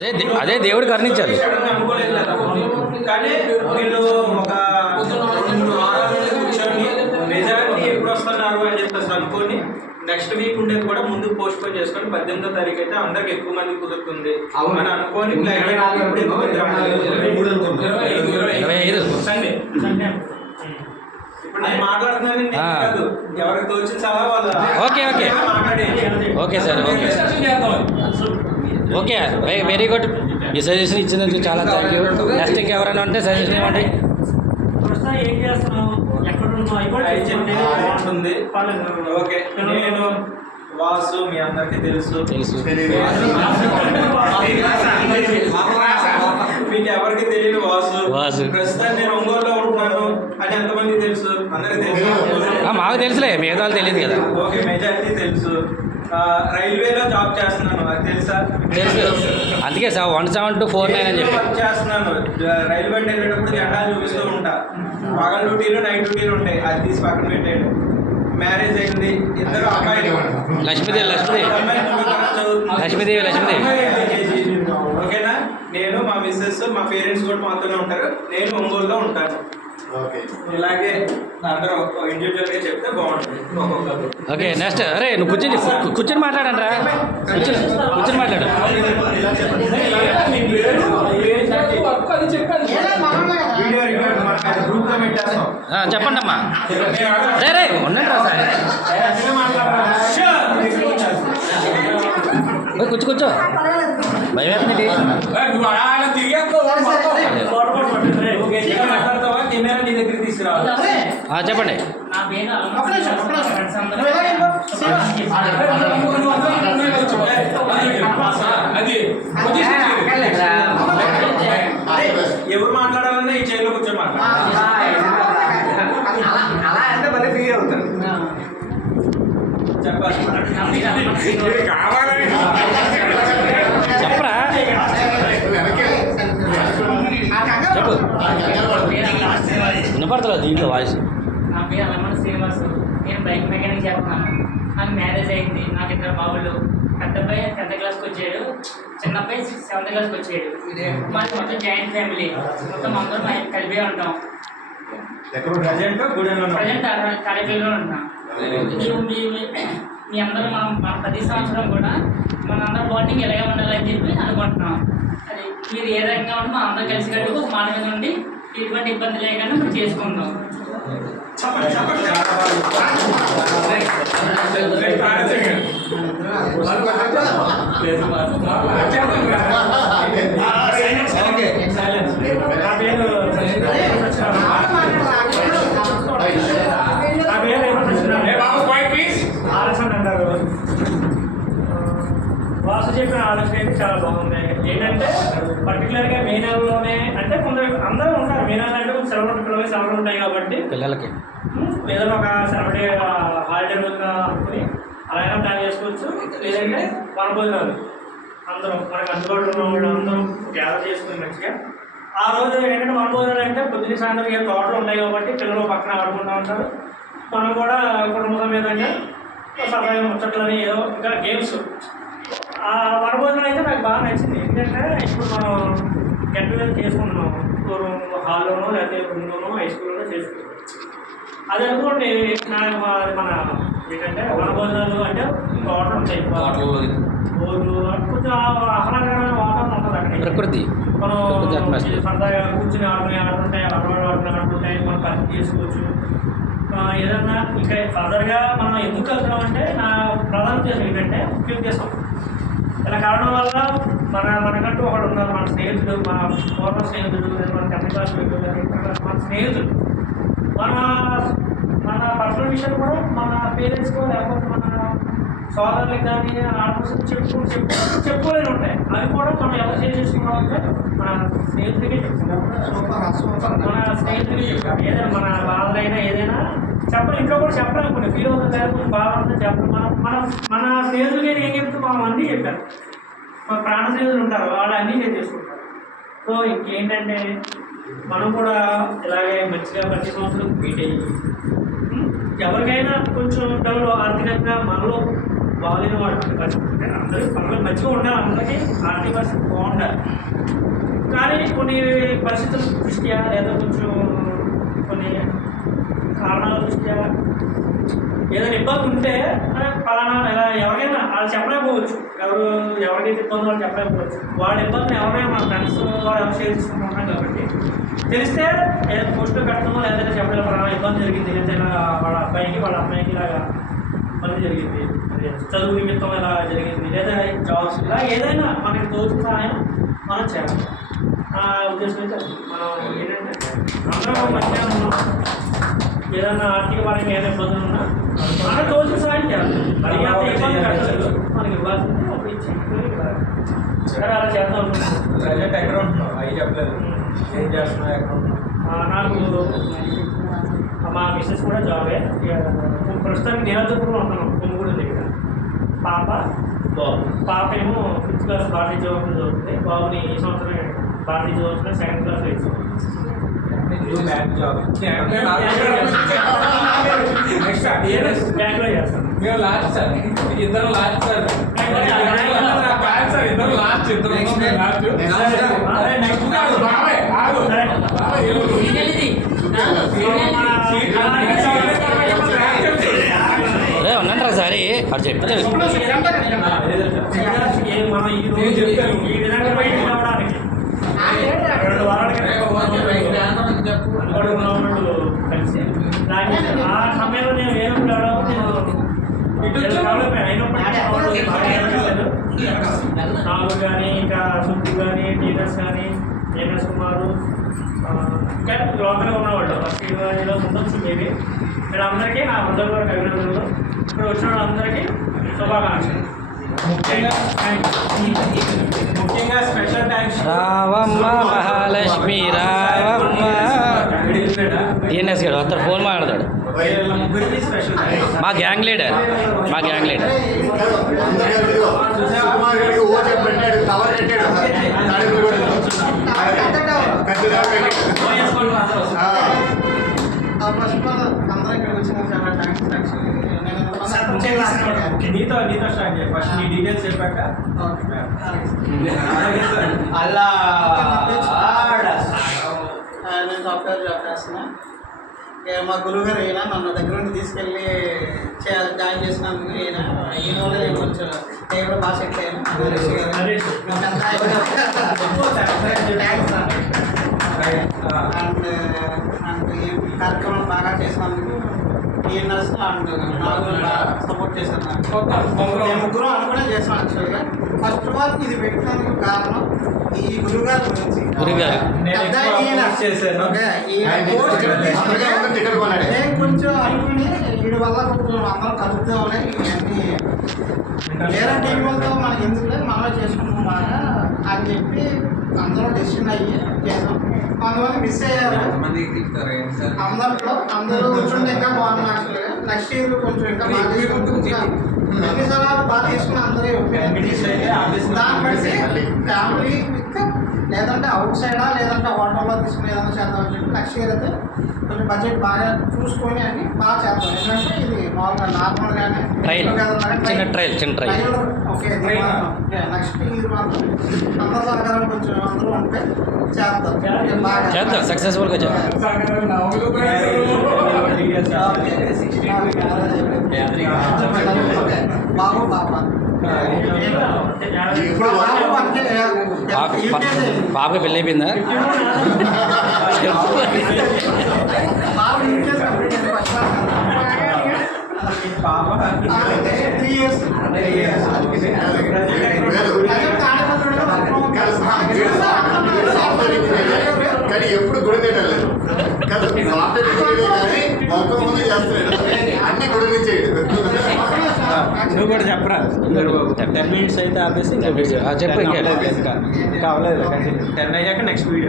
అదే దేవుడు కరుణించాలి. అనుకోలేదు కదా, కానీ వీళ్ళు ఒక 2 వారాల నుండి కూర్చొని మెజారిటీ ఎప్పుడు వస్తున్నారు అని చెప్పేసి అనుకొని నెక్స్ట్ వీక్ ఉండేది కూడా ముందు పోస్ట్ పోన్ చేసుకొని 18వ తారీఖు అయితే అందరికి ఎక్కువ మంది కుదురుతుంది అని అనుకొని సండే ఇప్పుడు నేను మాట్లాడుతున్నాను కాదు, ఎవరికి తోచిన సలహా వాళ్ళ okay okay okay sir okay very good. ఈ సజెషన్ ఇచ్చినందుకు చాలా థ్యాంక్ యూ. నెక్స్ట్ ఇంకెవరైనా ఉంటే సజెషన్ ఇవ్వండి. ఏం చేస్తున్నావు, బాగుంటుంది. ఓకే, నేను వాసు మీ అందరికీ తెలుసు. మీకు ఎవరికి తెలియదు వాసు. ప్రస్తుతం నేను ఒంగోలులో ఉంటున్నాను అని ఎంతమంది తెలుసు? అందరికి తెలుసు. మాకు తెలుసులే, మిగతా తెలియదు కదా. ఓకే, మెజారిటీ తెలుసు. రైల్వేలో జాబ్ చేస్తున్నాను, అది తెలుసా? తెలుసు, అందుకే సార్ 1729 అని చెప్పి వర్క్ చేస్తున్నాను. రైల్వే వెళ్ళేటప్పుడు జెండా చూపిస్తూ ఉంటా. పగల డ్యూటీలు నైట్ డ్యూటీలు ఉంటాయి, అది తీసి పక్కన పెట్టాడు. మ్యారేజ్ అయింది, 2 అబ్బాయిలు. లక్ష్మీదేవి ఓకేనా? నేను మా మిస్సెస్ మా పేరెంట్స్ కూడా మాతోనే ఉంటారు. నేను ఒంగోలులో ఉంటాను. ఇలాగే అందరూ ఇండివిజువల్గా చెప్తే బాగుంటుంది. Okay next. అరే నువ్వు కూర్చొని మాట్లాడండి రా. కూర్చొని మాట్లాడు. చెప్పండి అమ్మా. రే ఉండండి రా సార్. కూర్చో భయం ఏంటి? చెప్పండి. ఎవరు మాట్లాడాలన్నా ఈ చైర్లో కూర్చొని మాట్లాడాలి. అలా అంటే మళ్ళీ ఫ్రీ అవుతారు. చెప్పాలి, చెప్పరా చెప్పు. వినపడతలేదు దీంట్లో వాయిస్. నా పేరు అలమణ శ్రీనివాసు. నేను బైక్ మెకానిక్ చేస్తున్నాను. నాకు మ్యారేజ్ అయింది. నాకు 2 బాబులు. పెద్ద అబ్బాయి 10th క్లాస్కి వచ్చాడు, చిన్న అబ్బాయి 7th క్లాస్కి వచ్చాడు. మాది మొత్తం జాయింట్ ఫ్యామిలీ. మొత్తం అందరూ కలిపే ఉంటాం. ప్రజెంట్ కాలేజీలో ఉంటున్నాం. మీ అందరూ మన ప్రతి సంవత్సరం కూడా మన అందరం బాండింగ్ ఎలాగే ఉండాలని చెప్పి అనుకుంటున్నాం. అది మీరు ఏ రకంగా ఉంటే మా అందరం కలిసి కట్టుకు ఒక మాట మీద ఉండి ఎటువంటి ఇబ్బంది లేకుండా మనం చేసుకుంటాం. వాసు చెప్పిన ఆలోచన అయితే చాలా బాగుంది. ఏంటంటే పర్టికులర్గా మే నెలలోనే అంటే కొందరు అందరూ ఉంటారు. మే నెల అంటే సెలవులు ఉంటాయి కాబట్టి పిల్లలకి ఏదైనా ఒక సాటర్డే హాలిడే రోజుగా అనుకుని అలా అయినా ప్లాన్ చేసుకోవచ్చు. లేదంటే వనభోజనాలు అందరం మనకు అందుబాటులో ఉన్న వాళ్ళు అందరం గ్యాదర్ చేసుకుని మంచిగా ఆ రోజు ఏంటంటే వనభోజనాలు అంటే పొద్దున్న సాయంత్రం ఏ తోటలు ఉంటాయి కాబట్టి పిల్లలు పక్కన ఆడుకుంటూ ఉంటారు. మనం కూడా కుటుంబ సమేతంగా సరదాగా ముచ్చట్లని ఏదో ఇంకా గేమ్స్. ఆ వనభోజనం అయితే నాకు బాగా నచ్చింది. ఎందుకంటే ఇప్పుడు మనం గెట్ టుగెదర్ చేసుకుంటున్నాం. హాల్లోనో లేకపోతే రూమ్లోనో హై స్కూల్లోనో చేసుకుంటాం. అది అనుకోండి నాకు మన ఏంటంటే వనభోజనాలు అంటే తోటలు ఉంటాయి, ఊర్లు కొంచెం ఆహ్లాదకరమైన వాతావరణం ఉంటుంది అక్కడ. ప్రకృతి మనం సరదాగా కూర్చుని ఆడుతుంటాయి, ఆడుతుంటాయి, మనం పరిస్థితి చేసుకోవచ్చు. ఏదన్నా ఇంకా ఫర్దర్గా మనం ఎందుకు వెళ్తున్నాం అంటే నా ప్రధాన ఉద్దేశం ఏంటంటే ముఖ్య ఉద్దేశం ఇలా కారణం వల్ల మనకంటూ ఒకడు ఉన్నారు. మన స్నేహితుడు, మన పూర్వ స్నేహితుడు, మన 10th క్లాస్ మన స్నేహితుడు. మన పర్సనల్ విషయాలు కూడా మన పేరెంట్స్కో లేకపోతే మన సోదరులకు కానీ ఆడపడుచు చెప్పుకోలేని ఉంటాయి. అవి కూడా మనం ఎవరు షేర్ చేసుకున్నామంటే మన స్నేహితుడికే చెప్తున్నాం. మన స్నేహితుడికి చెప్తాం. ఏదైనా మన బాధలైనా ఏదైనా చెప్పడం, ఇంట్లో కూడా చెప్పడం కొన్ని ఫీల్ అవుతుంది లేదా కొంచెం బాధ ఉంటుంది చెప్పడం. మన స్నేహితులకి ఏం చెప్తూ మనం అన్నీ చెప్పారు. మన ప్రాణ స్నేహితులు ఉంటారు, వాళ్ళు అన్నీ షేర్ చేసుకుంటారు. సో ఇంకేంటంటే మనం కూడా ఇలాగే మంచిగా ప్రతి సంవత్సరం మీట్ అయ్యి ఎవరికైనా కొంచెం డబ్బులు ఆర్థికంగా మనలో బాగాలేని వాడు పరిస్థితి అందరూ పనులు మంచిగా ఉండాలి, అందరికీ ఆర్థిక పరిస్థితి బాగుండాలి. కానీ కొన్ని పరిస్థితుల దృష్ట్యా లేదా కొంచెం కొన్ని కారణాల దృష్ట్యా ఏదైనా ఇబ్బంది ఉంటే ఫలానా ఇలా ఎవరికైనా వాళ్ళు చెప్పలేకపోవచ్చు, ఎవరికైతే ఇబ్బంది వాళ్ళు చెప్పలేకపోవచ్చు. వాళ్ళ ఇబ్బందిని ఎవరైనా మన ఫ్రెండ్స్ వాళ్ళు ఎవరు షేర్ చేసుకుంటున్నాం కాబట్టి తెలిస్తే ఏదైనా పోస్టులు పెట్టడమో లేదంటే చెప్పలేదు ఫలానా ఇబ్బంది జరిగింది, లేదా వాళ్ళ అమ్మాయికి ఇలాగా ఇబ్బంది జరిగింది, చదువు నిమిత్తం ఇలా జరిగింది, లేదా జాబ్స్ ఇలా ఏదైనా మనకి తోచిన సహాయం మనం చేయాలి. ఆ ఉద్దేశం అయితే మనం ఏంటంటే అందరం మంచిగా ఉన్నాం, ఏదైనా ఆర్థిక పరంగా ఏదైనా ఇబ్బందులు ఉన్నా మనం తోచిన సహాయం చేయాలి. మరి అంత ఇబ్బంది పెట్టలేదు, మనకి ఇవ్వాల్సింది అప్పుడు ఇచ్చి సరే అలా చేద్దాం అనుకుంటున్నాం. ప్రజెంట్ ఎక్కడ ఉంటున్నావు అవి చెప్పలేదు, ఏం చేస్తున్నావు, ఎక్కడ ఉంటున్నావు? నాకు మా మిస్సెస్ కూడా జాబే, ప్రస్తుతానికి నిరంతపురంలో ఉంటున్నాం, కొనుగోలు దగ్గర. పాప ఏమో 5th క్లాస్ భారతీయ జవాబులు చదువుతుంది, బాబుని ఈ సంవత్సరం భారతీయ జవాబులు 2nd క్లాస్ వేస్తాం. బ్యాంక్లో చేస్తాం. మేము లాస్ట్ సార్, ఇద్దరు లాస్ట్ సార్, ఇద్దరు లాస్ట్, ఇద్దరు అరే ఉన్నాను రా సారీ అది చెప్తే మనం ఈ విధంగా బయటకు రావడానికి 2 వారాలకి కలిసి ఆ సమయంలో నేను ఏమైనా నాకు కానీ ఇంకా సుబ్బు కానీ టీచర్స్ కానీ ఏఎస్ కుమారు ఇంకా లోకల్గా ఉన్నవాళ్ళు శ్రీవారిలో ఉండొచ్చు మేబీ. ఇక్కడ అందరికీ నా హృదయపూర్వక అభినందనలు. ఇక్కడ వచ్చిన వాళ్ళందరికీ శుభాకాంక్షలు. ముఖ్యంగా స్పెషల్ థ్యాంక్స్ రావమ్మ మహాలక్ష్మి రావమ్మ టీఎన్ఎస్ గారు అతను ఫోన్ మాట్లాడతాడు. ముగ్గురికి స్పెషల్ థ్యాంక్స్. మా గ్యాంగ్ లీడర్ నీతో స్టార్ట్ చేయాలి ఫస్ట్, నీ డీటెయిల్స్ చెప్పాక. అలా నేను డాక్టర్ జాబ్ చేస్తున్నా. మా గురువుగారు ఈయన నన్ను దగ్గర నుండి తీసుకెళ్ళి జాయిన్ చేసినందుకు ఈయన వల్ల నేను కొంచెం నేను కూడా బాగా సెట్ అయ్యాను. అండ్ ఈ కార్యక్రమం బాగా చేసినందుకు ఈఎన్ఎస్ అండ్ నాకు సపోర్ట్ చేశాను. మేము ముగ్గురు అనుకునే చేసాం. యాక్చువల్గా ఫస్ట్ ఆఫ్ ఆల్ ఇది పెట్టినందుకు కారణం ఈ గురుగారి గురించి. నేను కొంచెం అనుకుని వీడి వల్ల కొంచెం అందరూ కలుపుతామని ఇవన్నీ వేరే టీంలతో మనకి ఎందుకు లేదు మనమే చేసుకున్నాం బాగా అని చెప్పి అందరూ డెసిషన్ అయ్యి చేసాం. కొంతమంది మిస్ అయ్యారు అందరూ కూర్చుంటే ఇంకా బాగుంది. యాక్చువల్గా నెక్స్ట్ ఇయర్ కొంచెం ఇంకా బాగా ఎన్నిసార్లు బాగా తీసుకుని అందరూ దాన్ని బట్టి ఫ్యామిలీ లేదంటే అవుట్ సైడా లేదంటే హోటల్లో తీసుకుని ఏదైనా చేద్దామని చెప్పి నెక్స్ట్ ఇయర్ అయితే కొంచెం బడ్జెట్ బాగా చూసుకొని అని బాగా చేద్దాం. ఎందుకంటే ఇది మామూలుగా నార్మల్గానే చిన్న ట్రైల్ ఓకే నెక్స్ట్ ఇయర్ మాత్రం అందరూ సహకారం కొంచెం అందరూ ఉంటే చేద్దాం సక్సెస్ఫుల్గా చేద్దాం. బాబు పాప పాప పెళ్ళి అయిపోయిందా? కానీ ఎప్పుడు గుడితేటలేదు కదా, సాఫ్ట్వేర్ కానీ మొక్క ముందు చేస్తున్నాడు, అన్ని గుడి నుంచి. నువ్వు కూడా చెప్పరా 10 minutes అయితే ఆపేసి చెప్పు ఇంకా అవ్వలేదు. 10 అయ్యాక నెక్స్ట్ వీడియో.